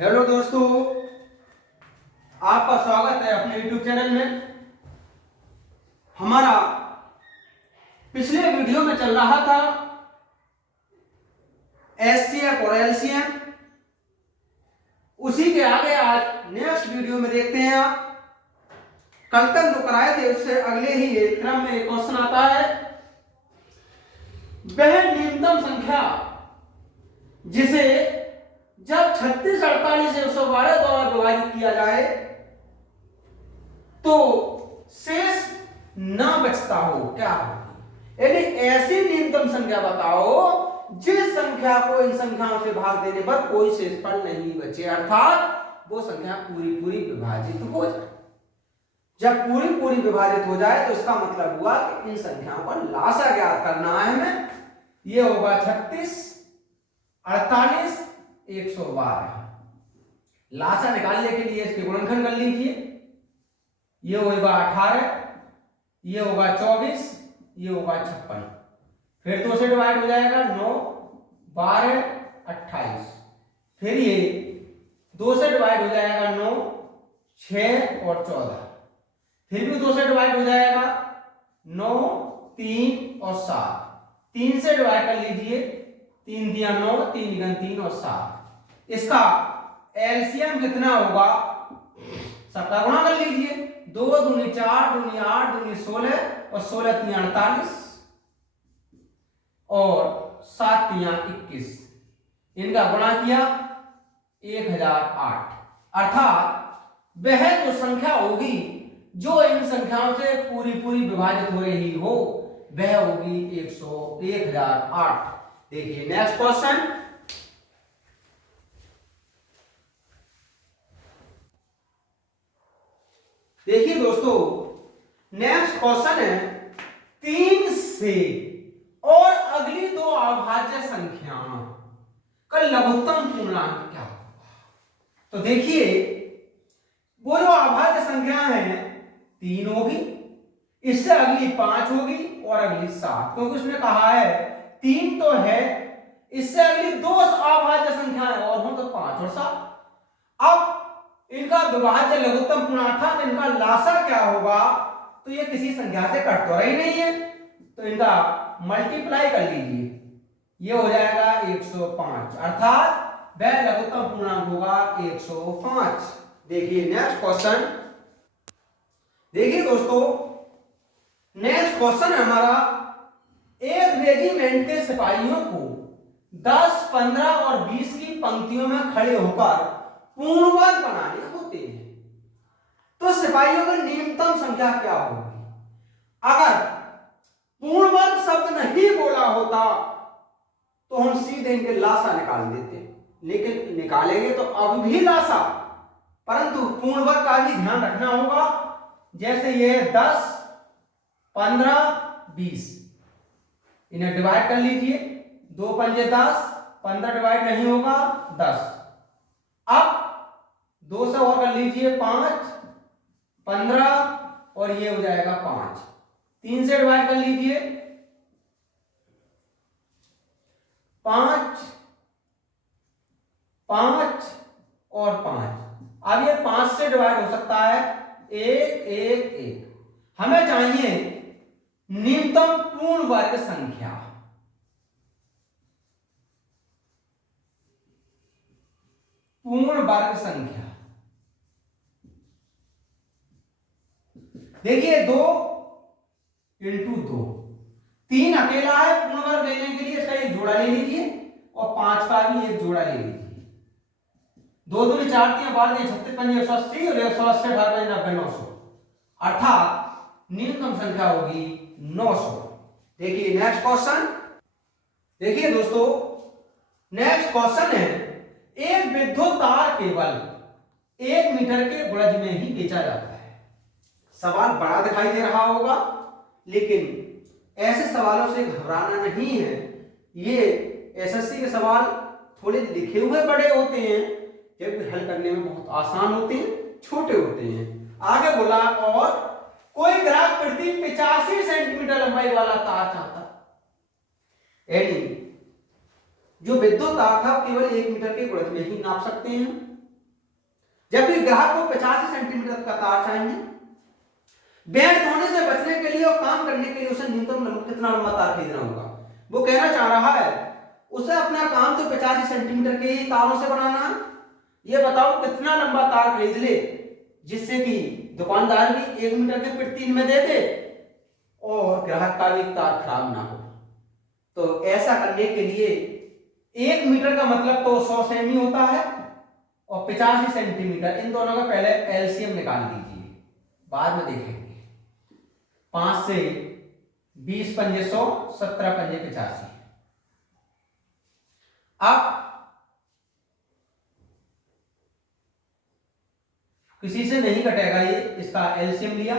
Hello दोस्तों, आपका स्वागत है अपने YouTube चैनल में। हमारा पिछले वीडियो में चल रहा था एचसीएफ और एलसीएम। उसी के आगे आज नेक्स्ट वीडियो में देखते हैं आप। कल तक जो कराए थे उससे अगले ही क्रम में एक क्वेश्चन आता है, वह न्यूनतम संख्या जिसे जब 36, 48, 112 द्वारा विभाजित किया जाए तो शेष ना बचता हो, क्या होगी? यानी ऐसी न्यूनतम संख्या बताओ जिस संख्या को इन संख्याओं से भाग देने पर कोई शेषफल नहीं बचे, अर्थात वो संख्या पूरी पूरी विभाजित हो जाए। जब पूरी पूरी विभाजित हो जाए तो इसका मतलब हुआ कि इन संख्याओं का लासा ज्ञात करना है हमें। ये होगा 36, 48, 112। लासा निकालने के लिए इसके गुणनखंड कर लीजिए। ये होगा 18, ये होगा 24, ये होगा 56। फिर 2 से डिवाइड हो जाएगा 9, 12, 28। फिर ये 2 से डिवाइड हो जाएगा 9, 6 और 14। फिर भी 2 से डिवाइड हो जाएगा 9, 3 और 7। 3 से डिवाइड कर लीजिए, 3 दिया 9, 3 गुना 3 और 7। इसका एलसीएम कितना होगा? सबका गुणा कर लीजिए। 2 दूनी 4, दूनी 8, दूनी 16 और 16 तिया 48 और 7 तिया 21। इनका गुणा किया 1008। अर्थात वह जो संख्या होगी जो इन संख्याओं से पूरी पूरी विभाजित हो रही हो वह होगी 1008। देखिए नेक्स्ट क्वेश्चन। देखिए दोस्तों, नेक्स्ट क्वेश्चन है 3 से और अगली दो अभाज्य संख्याओं का लघुत्तम पूर्णांक क्या होगा? तो देखिए वो जो अभाज्य संख्या है 3 होगी, इससे अगली 5 होगी और अगली 7, क्योंकि उसने कहा है 3 तो है, इससे अगली 2 अभाज्य संख्याएं और हो तो 5 और 7। अब इनका विभाज्य लघुत्तम पूर्णांक, इनका लासा क्या होगा? तो ये किसी संख्या से कट तो रही नहीं है, तो इनका मल्टीप्लाई कर लीजिए। ये हो जाएगा 105, अर्थात वह लघुत्तम पूर्णांक होगा 105। देखिए नेक्स्ट क्वेश्चन। देखिए दोस्तों, नेक्स्ट क्वेश्चन है हमारा, एक रेजिमेंट के सिपाहियों को 10, 15 और 20 की पंक्तियों में खड़े होकर पूर्ण वर्ग बनाने होते हैं, तो सिपाहियों की न्यूनतम संख्या क्या होगी? अगर पूर्ण वर्ग शब्द नहीं बोला होता तो हम सीधे इनके लासा निकाल देते, लेकिन निकालेंगे तो अब भी लासा, परंतु पूर्ण वर्ग का भी ध्यान रखना होगा। जैसे ये 10, 15, 20, इन्हें डिवाइड कर लीजिए। 2 पंजे 10, 15 डिवाइड नहीं होगा 10। अब 2 से और कर लीजिए 5, 15 और ये हो जाएगा 5। 3 से डिवाइड कर लीजिए 5, 5 और 5। अब ये 5 से डिवाइड हो सकता है 1, 1, 1। हमें चाहिए न्यूनतम पूर्ण वर्ग संख्या। पूर्ण वर्ग संख्या देखिए 2 इंटू 2, 3 अकेला है, पूर्ण वर्ग लेने के लिए इसका एक जोड़ा ले लीजिए और 5 का भी एक जोड़ा ले लीजिए। 2 दूनी 4 3 12 36 पंजे 180 और 180 18 90 900, अर्थात न्यूनतम संख्या होगी 900। देखिए नेक्स्ट क्वेश्चन। देखिए दोस्तों, नेक्स्ट क्वेश्चन है, एक विद्युत तार केवल 1 मीटर के बुरज में ही बेचा जाता है। सवाल बड़ा दिखाई दे रहा होगा, लेकिन ऐसे सवालों से घबराना नहीं है। ये एसएससी के सवाल थोड़े लिखे हुए बड़े होते हैं, जबकि हल करने में बहुत आसान होते हैं, छोटे होते हैं। आगे बोला, और कोई ग्राहक प्रति 85 सेंटीमीटर लंबाई वाला तार चाहता, यानी जो विद्युत तार था केवल 1 मीटर के गुणज में ही नाप सकते हैं। जबकि ग्राहक को 85 सेंटीमीटर का तार चाहिए। व्यर्थ होने से बचने के लिए और काम करने के लिए उसे न्यूनतम कितना लंबा तार खरीदना होगा। वो कहना चाह रहा है उसे अपना काम तो 85 सेंटीमीटर के ही तारों से बनाना है। ये बताओ कितना लंबा तार खरीद ले जिससे कि दुकानदार भी 1 मीटर के फिट 3 में दे दे और ग्राहक का भी तार खराब ना हो। तो ऐसा करने के लिए 1 मीटर का मतलब तो 100 सेमी होता है और 85 सेंटीमीटर, इन दोनों का पहले एलसीएम निकाल लीजिए, बाद में देखेंगे। 5 से 20 पंजे 100, 17 पंजे 85। अब किसी से नहीं कटेगा ये, इसका एलसीएम लिया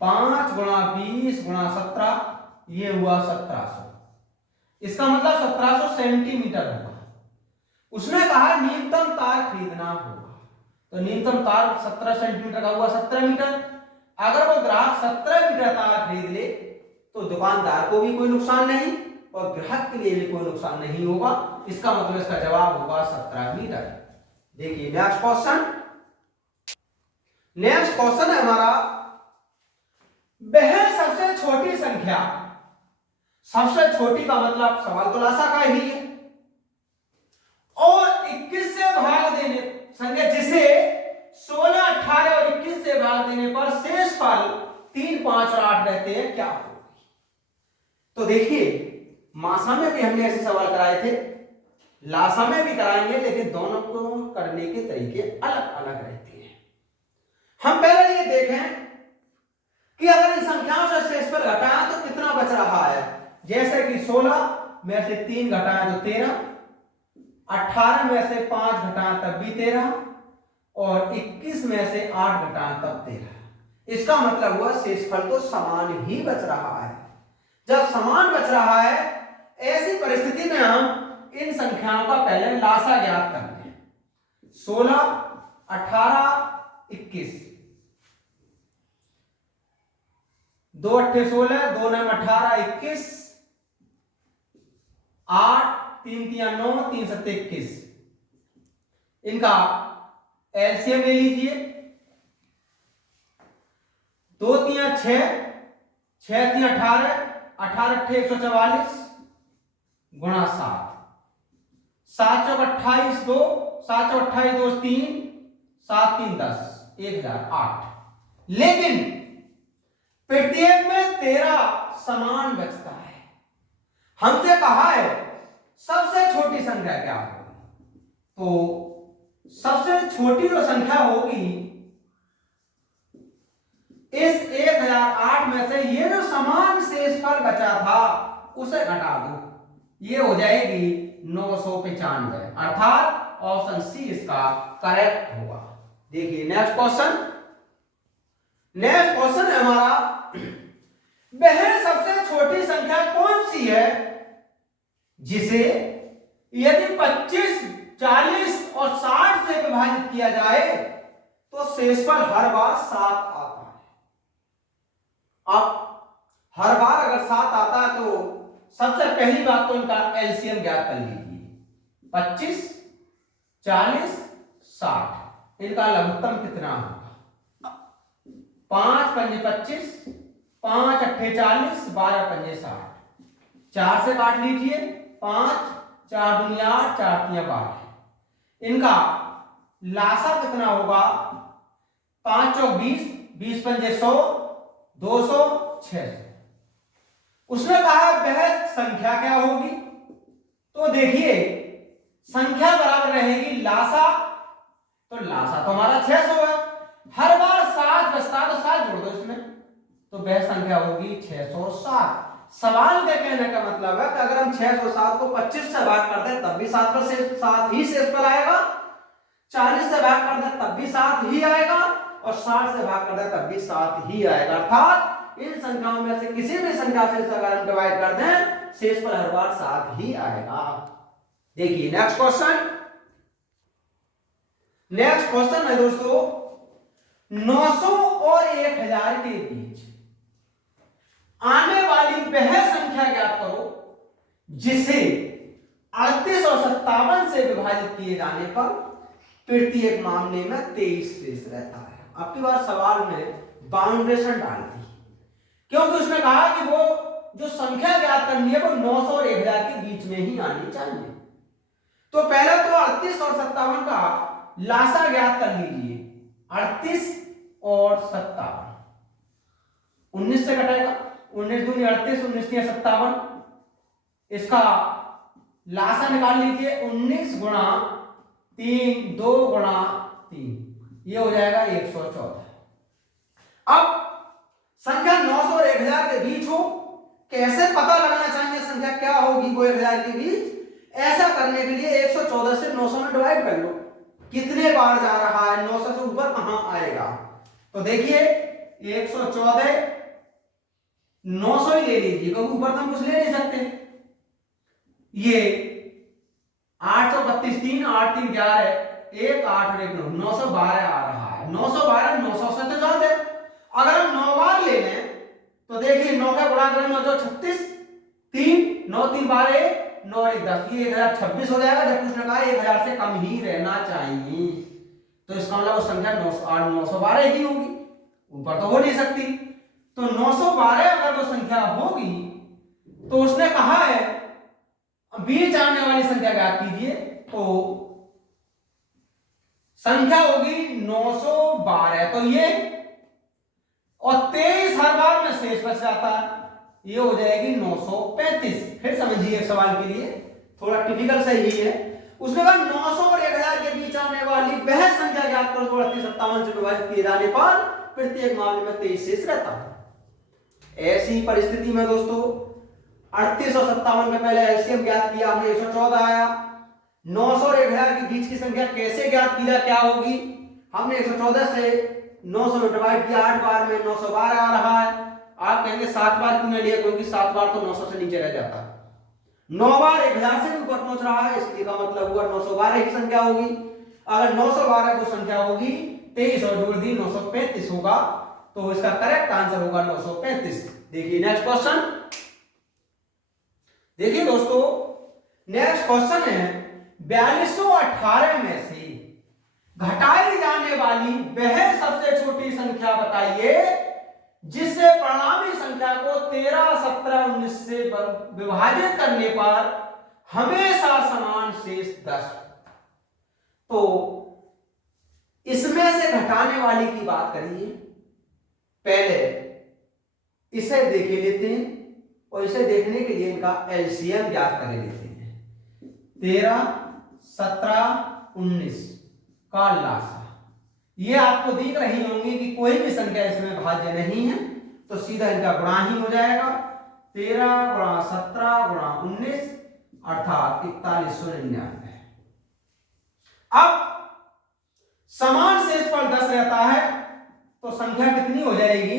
5 गुणा 20 गुणा 17, ये हुआ 1700। इसका मतलब 1700 सेंटीमीटर होगा। उसने कहा न्यूनतम तार खरीदना होगा, तो न्यूनतम तार 17 सेंटीमीटर का हुआ 17 मीटर। अगर वो ग्राहक 17 मीटर तार खरीद ले तो दुकानदार को भी कोई नुकसान नहीं और ग्राहक के लिए भी कोई नुकसान नहीं होगा। इसका मतलब इसका जवाब होगा 17 मीटर। देखिए नेक्स्ट क्वेश्चन। नेक्स्ट क्वेश्चन है हमारा, वह सबसे छोटी संख्या, सबसे छोटी का मतलब सवाल तो लासा का ही है, और 21 से भाग देने संख्या जिसे 16, 18 और 21 से भाग देने पर शेष फल 3, 5 और 8 रहते हैं, क्या होगी। तो देखिए मासा में भी हमने ऐसे सवाल कराए थे, लासा में भी कराएंगे, लेकिन दोनों को करने के तरीके अलग अलग रहते हैं। हम पहले ये देखें कि अगर इन संख्याओं से शेषफल घटाएं तो कितना बच रहा है। जैसे कि 16 में से 3 घटाएं तो 13, 18 में से 5 घटाएं तब भी 13 और 21 में से 8 घटाएं तब 13। इसका मतलब हुआ शेषफल तो समान ही बच रहा है। जब समान बच रहा है ऐसी परिस्थिति में हम इन संख्याओं का पहले लासा ज्ञात करते हैं। 16, 18, 21, 2 अट्ठे 16, 2 9 18, 21, 8, 3 3 9, 3 7 21। इनका एलसीएम ले लीजिए। 2 3 6, 6 3 18, 18 अट्ठे 144 गुणा 7, 7 चौक 28, 2 7 चौक 28, 2 3, 7 3 10, 1008। लेकिन प्रत्येक में 13 समान बचता है। हमसे कहा है सबसे छोटी संख्या क्या होगी, तो सबसे छोटी जो संख्या होगी इस 1008 में से ये जो समान शेषफल बचा था उसे घटा दो, ये हो जाएगी 995, अर्थात ऑप्शन सी इसका करेक्ट होगा। देखिए नेक्स्ट क्वेश्चन। नेक्स्ट क्वेश्चन है हमारा, वह सबसे छोटी संख्या कौन सी है जिसे यदि 25, 40 और 60 से विभाजित किया जाए तो शेषफल हर बार 7 आता है। अब हर बार अगर 7 आता है तो सबसे पहली बात तो इनका एलसीएम ज्ञात कर लीजिए। 25, 40, 60, इनका लघुत्तम कितना होगा। 5 पंजे 25, 5 अट्ठे 40, 12 पंजे 60, 4 से काट लीजिए। 5, 4 दूनी 8, 4 तीन 12। इनका लासा कितना होगा। 5 चौक 20, 20 पंजे 100, 200, 600। उसने कहा वह संख्या क्या होगी, तो देखिए संख्या बराबर रहेगी लासा, तो लासा तो हमारा 600 है। हर बार 7 बचता तो 7 जोड़ दो इसमें, तो वह संख्या होगी 607। सवाल के कहने का मतलब है कि अगर हम 607 को 25 से भाग कर दें तब भी 7 पर से 7 ही शेषफल आएगा, 40 से भाग कर दें तब भी 7 ही आएगा और 60 से भाग कर दें तब भी 7 ही आएगा। अर्थात इन संख्याओं में से किसी भी संख्या से अगर हम डिवाइड कर दें शेषफल हर बार 7 ही आएगा। देखिए नेक्स्ट क्वेश्चन। नेक्स्ट क्वेश्चन है दोस्तों, 900 और 1000 के बीच आने वाली वह संख्या ज्ञात करो जिसे 38 3157 से विभाजित किए जाने पर प्रत्येक मामले में 23 शेष रहता है। अब की बार सवाल में बाउंडेशन डाल दी, क्योंकि उसने कहा कि वो जो संख्या ज्ञात करनी है वो 900 और 1000 के बीच में ही आनी चाहिए। तो पहले तो 38 और 57 का लासा ज्ञात कर लीजिए। 38 और 57, 19 से घटाएगा, 19 दूनी 38, 19 तीन 57, इसका लासा निकाल लीजिए। 19 गुणा 3, 2 गुणा 3, ये हो जाएगा 114। अब संख्या 900 और 1000 के बीच हो, कैसे पता लगाना चाहिए संख्या क्या होगी वो 1000 के बीच? ऐसा करने के लिए 114 से 900 में डिवाइड कर लो। कितने बार जा रहा है, 900 से ऊपर कहां आएगा? तो देखिए 114, 900 ही ले लीजिए क्योंकि ऊपर तो हम कुछ ले नहीं सकते। ये 832, 3 8 3 11, 1 8 और 1 9, 912 आ रहा है। 912 900 से तो ज्यादा है। अगर हम 9 बार ले लें तो देखिए 9 का गुणा करें 9 36, 3 9 3 12, 9 1 10, ये 1026 हो जाएगा। जब उसने कहा 1000 से कम ही रहना चाहिए, तो इसका मतलब वो संख्या 912 ही होगी, ऊपर तो हो नहीं सकती। तो 912 अगर वो संख्या होगी तो उसने कहा है बीच आने वाली संख्या ज्ञात कीजिए। तो संख्या होगी 912, तो ये और 23 हर बार में शेष बच जाता है, ये हो जाएगी 935। फिर समझिए सवाल के लिए थोड़ा टिपिकल सही है। उसने कहा 900 और 1000 के बीच आने वाली वह संख्या ज्ञात करो जो 3857 से विभाजित किए जाने पर प्रत्येक मामले में 23 शेष रहता है। ऐसी परिस्थिति में दोस्तों 38 और 57 में पहले एलसीएम ज्ञात किया हमने, 114 आया। 900 और 1000 के बीच की संख्या कैसे ज्ञात की जाए, क्या होगी? हमने 114 से 900 में डिवाइड किया, 8 बार में 912 आ रहा है। आप कहेंगे 7 बार क्यों नहीं लिया? क्योंकि 7 बार तो 900 से नीचे रह जाता है। 9 बार 1000 से ऊपर पहुंच रहा है, इसलिए का मतलब हुआ 912 की संख्या होगी। अगर 912 को संख्या होगी 23 और जोड़ दी 935 होगा, तो इसका करेक्ट आंसर होगा 935। देखिए नेक्स्ट क्वेश्चन, देखिए दोस्तों नेक्स्ट क्वेश्चन है 4218 में से घटाई जाने वाली वह सबसे छोटी संख्या बताइए जिससे परिणामी संख्या को 13, 17, 19 से विभाजित करने पर हमेशा समान शेष 10। तो इसमें से घटाने वाली की बात करिए। पहले इसे देख लेते हैं और इसे देखने के लिए इनका एलसीएम ज्ञात कर लेते हैं। 13, 17, 19 का लासा, ये आपको दिख रही होंगी कि कोई भी संख्या इसमें भाज्य नहीं है, तो सीधा इनका गुणा ही हो जाएगा। 13 गुणा 17 गुणा 19 अर्थात 4199। अब समान शेष पर 10 रहता है, तो संख्या कितनी हो जाएगी?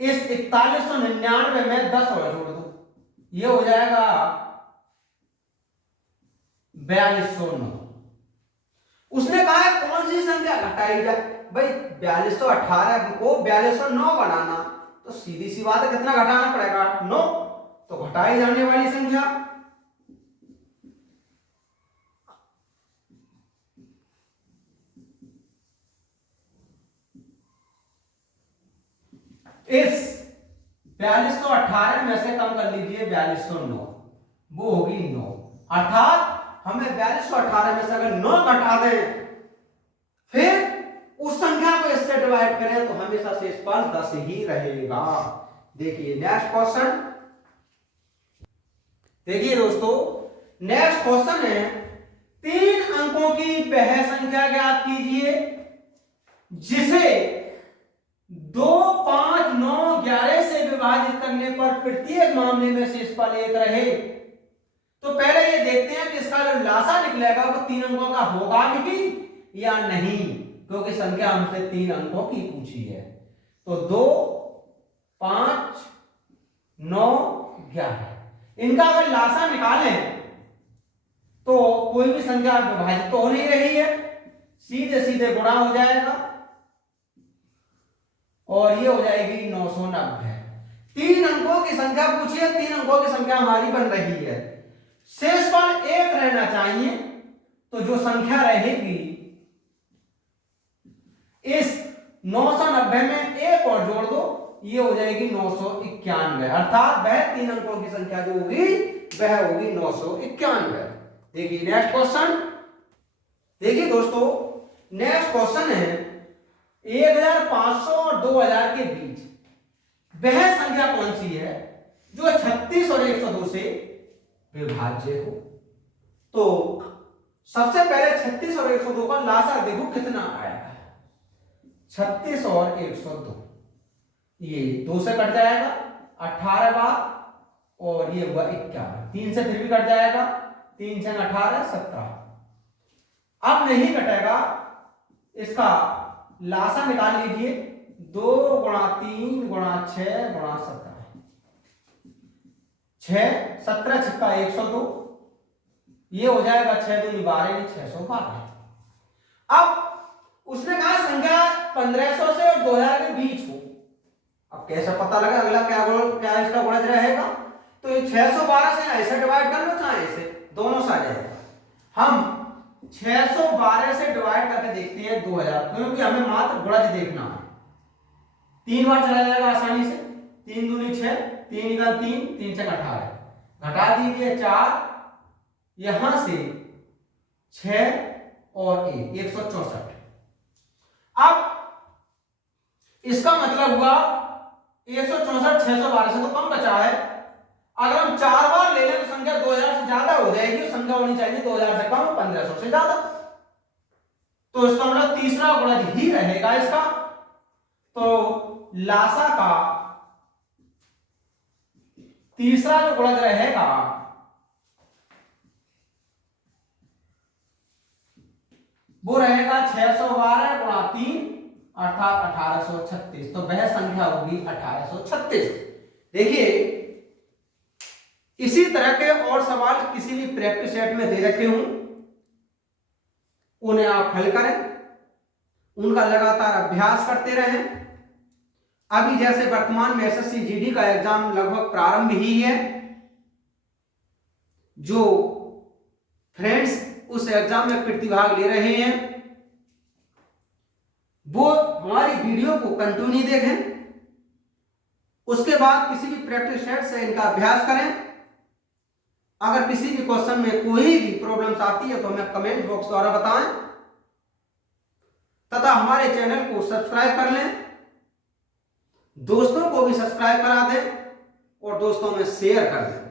इस 4199 में 10 और जोड़ दो, ये हो जाएगा 4209। उसने कहा है कौन सी संख्या घटाई जाए? भाई 4218 को 4209 बनाना, तो सीधी सी बात है कितना घटाना पड़ेगा? 9। तो घटाई जाने वाली संख्या इस 4218 में से कम कर लीजिए 4209, वो होगी 9। अर्थात हमें 4218 में से अगर 9 घटा दें फिर उस संख्या को इससे डिवाइड करें तो हमेशा शेष पर 10 ही रहेगा। देखिए नेक्स्ट क्वेश्चन, देखिए दोस्तों नेक्स्ट क्वेश्चन है 3 अंकों की वह संख्या ज्ञात कीजिए जिसे 2, 5, 9, 11 से विभाजित करने पर प्रत्येक मामले में शेषफल 1 रहे। तो पहले ये देखते हैं कि इसका जो लासा निकलेगा वो 3 अंकों का होगा भी या नहीं, क्योंकि संख्या हमसे 3 अंकों की पूछी है। तो 2, 5, 9, 11 इनका अगर लासा निकालें तो कोई भी संख्या विभाजित तो हो नहीं रही है, सीधे सीधे गुणा हो जाएगा और ये हो जाएगी 990। 3 अंकों की संख्या पूछी है, 3 अंकों की संख्या हमारी बन रही है, शेषफल 1 रहना चाहिए, तो जो संख्या रहेगी इस 990 में 1 और जोड़ दो, ये हो जाएगी 991, अर्थात वह 3 अंकों की संख्या जो होगी वह होगी 991। देखिए नेक्स्ट क्वेश्चन, देखिए दोस्तों नेक्स्ट क्वेश्चन है 1500 और 2000 के बीच वह संख्या कौन सी है जो 36 और 102 से विभाज्य हो। तो सबसे पहले 36 और 102 का लासा देखो कितना आएगा। 36 और 102 ये 2 से कट जाएगा 18 बार, और ये हुआ 51, 3 से फिर भी कट जाएगा, 3 से 18 17। अब नहीं कटेगा, इसका लासा निकाल लीजिए, 2 गुणा 3 गुणा 6 गुणा 17, 6 17 छक्का 102, ये हो जाएगा 6 दूनी 12 612। अब उसने कहा संख्या 1500 से और 2000 के बीच हो। अब कैसे पता लगा अगला क्या इसका गुणज रहेगा। तो ये 612 से ऐसे डिवाइड कर लो, चाहे ऐसे, दोनों से आ जाएगा। हम 612 से डिवाइड करके देखते हैं 2000, क्योंकि हमें मात्र गुणज देखना है। 3 बार चला जाएगा आसानी से, 3 दूनी 6, 3 का 3, 3 से 18, घटा दीजिए 4, यहां से 6 और 1 164। अब इसका मतलब हुआ 164 612 से तो कम बचा है। अगर हम 4 बार ले लें तो संख्या 2000 से ज्यादा हो जाएगी, संख्या होनी चाहिए 2000 से कम, 1500 से ज्यादा। तो इसका मतलब तीसरा गुणज ही रहेगा इसका। तो लासा का तीसरा जो गुणज रहेगा वो रहेगा 612 गुणा 3 अर्थात 1836। तो वह संख्या होगी 1836। देखिए इसी तरह के और सवाल किसी भी प्रैक्टिस सेट में दे रखे हूं, उन्हें आप हल करें, उनका लगातार अभ्यास करते रहें। अभी जैसे वर्तमान में एसएससी जीडी का एग्जाम लगभग प्रारंभ ही है। जो फ्रेंड्स उस एग्जाम में प्रतिभाग ले रहे हैं वो हमारी वीडियो को कंटिन्यू देखें, उसके बाद किसी भी प्रैक्टिस सेट से इनका अभ्यास करें। अगर किसी भी क्वेश्चन में कोई भी प्रॉब्लम्स आती है तो हमें कमेंट बॉक्स द्वारा बताएं, तथा हमारे चैनल को सब्सक्राइब कर लें, दोस्तों को भी सब्सक्राइब करा दें और दोस्तों में शेयर कर दें।